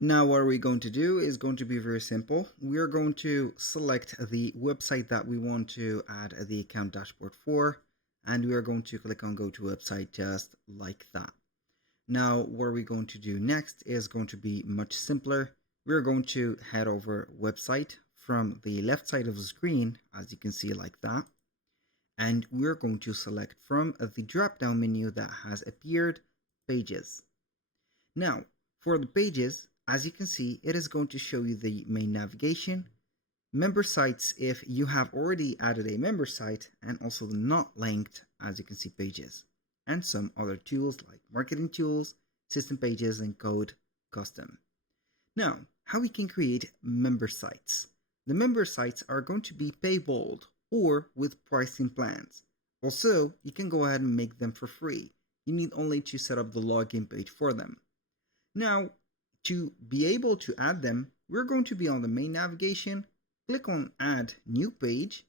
Now what we're going to do is going to be very simple. We're going to select the website that we want to add the account dashboard for, and we are going to click on go to website just like that. Now what we're going to do next is going to be much simpler. We're going to head over website from the left side of the screen, as you can see like that, and we're going to select from the drop down menu that has appeared pages. Now, for the pages, as you can see, it is going to show you the main navigation, member sites if you have already added a member site, and also the not linked, as you can see, pages, and some other tools like marketing tools, system pages, and code custom. Now, how we can create member sites. The member sites are going to be paywalled or with pricing plans. Also, you can go ahead and make them for free. You need only to set up the login page for them. Now, to be able to add them, we're going to be on the main navigation, click on add new page,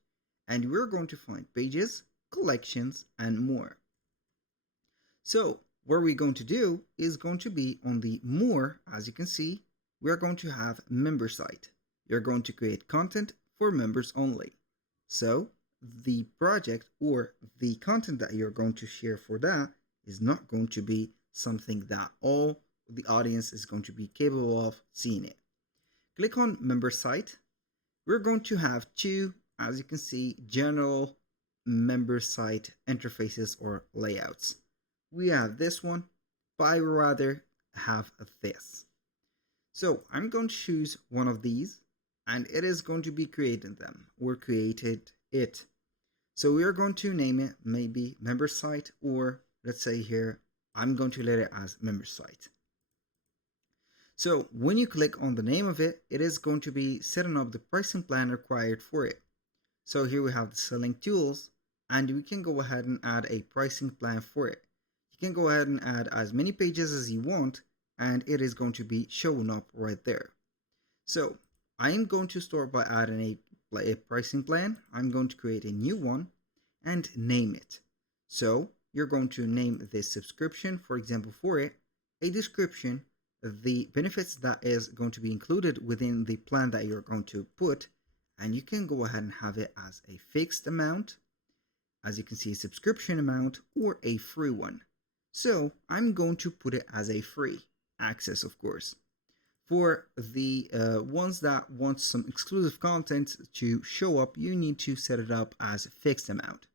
and we're going to find pages, collections, and more. So what we're going to do is going to be on the more, as you can see, we're going to have member site. You're going to create content for members only. So the project or the content that you're going to share for that is not going to be something that all the audience is going to be capable of seeing it. Click on member site. We're going to have two, as you can see, general member site interfaces or layouts. We have this one, but I would rather have this. So I'm going to choose one of these, and it is going to be creating them or created it. So we are going to name it maybe member site, or let's say here, I'm going to let it as member site. So when you click on the name of it, it is going to be setting up the pricing plan required for it. So here we have the selling tools, and we can go ahead and add a pricing plan for it. You can go ahead and add as many pages as you want, and it is going to be showing up right there. So I am going to start by adding a pricing plan. I'm going to create a new one and name it. So you're going to name this subscription, for example, for it, a description, the benefits that is going to be included within the plan that you're going to put, and you can go ahead and have it as a fixed amount, as you can see, subscription amount, or a free one. So I'm going to put it as a free access, of course. For the ones that want some exclusive content to show up, you need to set it up as a fixed amount.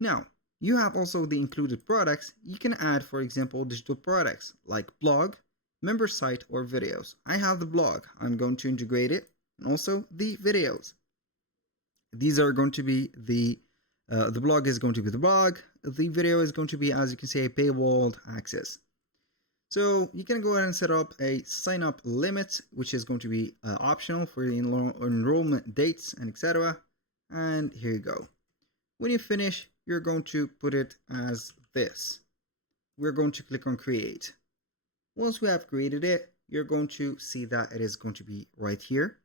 Now, you have also the included products. You can add, for example, digital products like blog, member site, or videos. I have the blog. I'm going to integrate it, and also the videos. These are going to be the blog is going to be the blog. The video is going to be, as you can see, a paywalled access. So you can go ahead and set up a sign up limit, which is going to be optional for the enrollment dates and etc. And here you go. When you finish, you're going to put it as this. We're going to click on create. Once we have created it, you're going to see that it is going to be right here.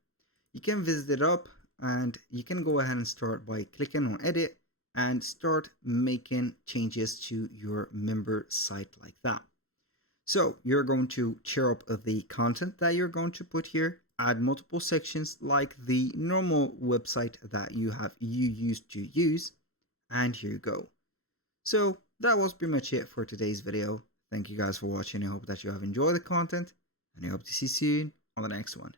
You can visit it up, and you can go ahead and start by clicking on edit and start making changes to your member site like that. So you're going to cheer up the content that you're going to put here, add multiple sections like the normal website that you used to use, and here you go. So that was pretty much it for today's video. Thank you guys for watching. I hope that you have enjoyed the content, and I hope to see you soon on the next one.